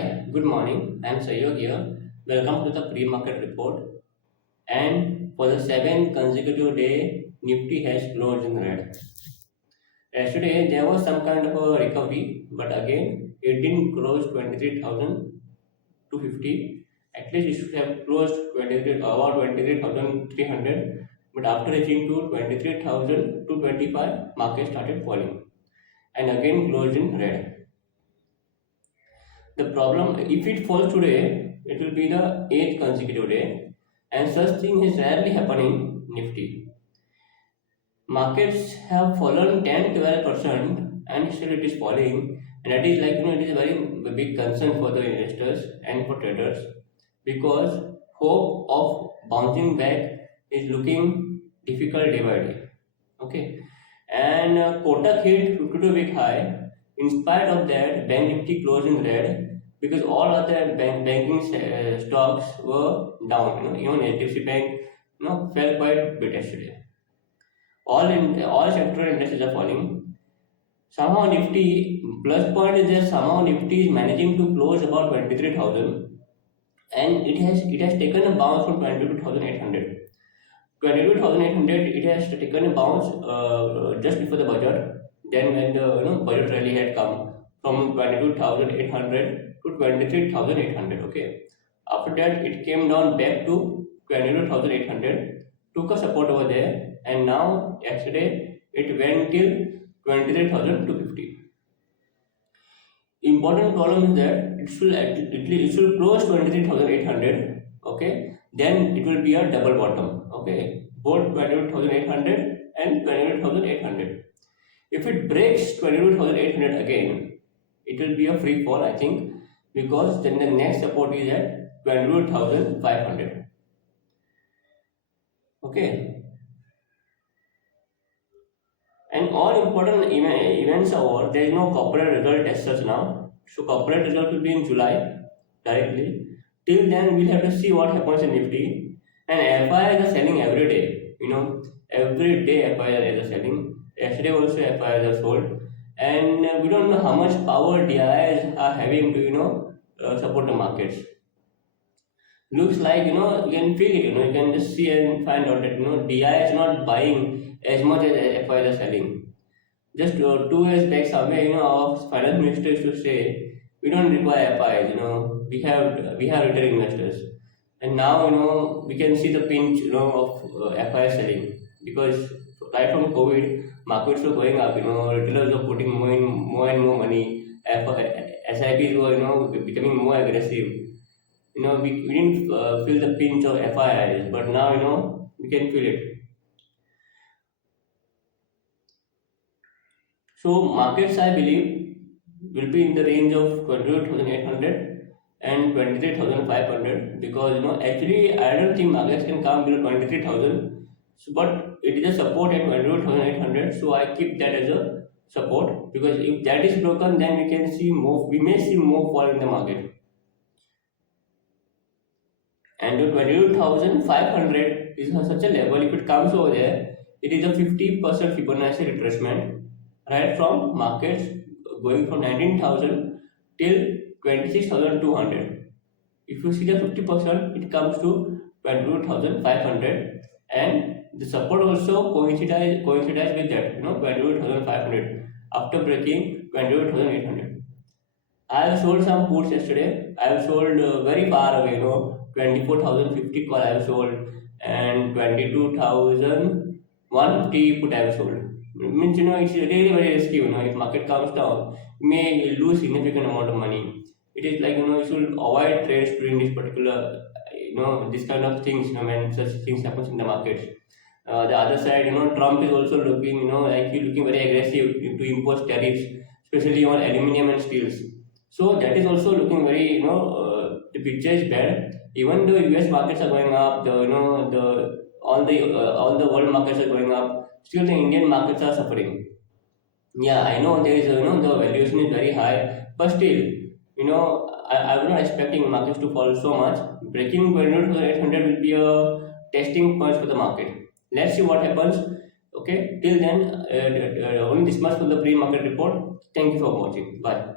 Hi, good morning. I'm Sayog here. Welcome to the pre-market report. And for the seventh consecutive day, Nifty has closed in red. Yesterday there was some kind of a recovery, but again it didn't close 23,250. At least it should have closed 23 about 23,300. But after reaching to 23,225, market started falling and again closed in red. The problem, if it falls today, it will be the eighth consecutive day, and such thing is rarely happening in Nifty. Markets have fallen 10-12% and still it is falling, and that is it is a very big concern for the investors and for traders because hope of bouncing back is looking difficult day by day. Okay, and Kotak hit 52-week high. In spite of that, Bank Nifty closed in red because all other banking stocks were down. Even HDFC Bank, fell quite a bit yesterday. All sectoral indices are falling. Somehow Nifty plus point is that somehow Nifty is managing to close about 23,000, and it has taken a bounce from 22,800. 22,800, it has taken a bounce just before the budget. Then when the budget rally had come from 22,800 to 23,800. Okay. After that, it came down back to 22,800, took a support over there, and now yesterday it went till 23,250. Important problem is that it should close 23,800. Okay, then it will be a double bottom. Okay, both 22,800 and 22,800. If it breaks 22,800 again, it will be a free fall, I think, because then the next support is at 22,500. Okay, and all important events are over. There is no corporate result as such now. So corporate result will be in July directly. Till then, we'll have to see what happens in Nifty. And FIs are selling every day. Every day FIs are selling. Yesterday also FIs are sold, and we don't know how much power DIs are having to support the markets. Looks like you can feel it. You can just see and find out that DI is not buying as much as FIs are selling. Just 2 years back, somewhere our finance minister used to say we don't require FIs. We have retail investors, and now we can see the pinch of FIs selling because right from COVID, markets were going up. Retailers were putting more and more money. SIPs were becoming more aggressive. We didn't feel the pinch of FIIs, but now we can feel it. So markets, I believe, will be in the range of 28,800 and 23,500 because actually I don't think markets can come below 23,000. So, but it is a support at 22,800, so I keep that as a support because if that is broken, then we can see more. We may see more fall in the market. And 22,500 is such a level. If it comes over there, it is a 50% Fibonacci retracement, right from markets going from 19,000 till 26,200. If you see the 50%, it comes to 22,500, and the support also coincides with that, 22,500 after breaking 22,800. I have sold some puts yesterday. I have sold very far away, 24,050 call I have sold, and 22,150 put I have sold. It means it's really very risky. If market comes down, you may lose significant amount of money. It is like you should avoid trades during this particular this kind of things. When such things happens in the markets. The other side, Trump is also looking like he's looking very aggressive to impose tariffs, especially on aluminium and steels. So that is also looking very the picture is bad. Even though US markets are going up, all the world markets are going up, still the Indian markets are suffering. Yeah, I know there is the valuation is very high, but still I was not expecting markets to fall so much. Breaking 22,800 will be a testing point for the market. Let's see what happens. Okay, till then only this much for the pre-market report. Thank you for watching. Bye.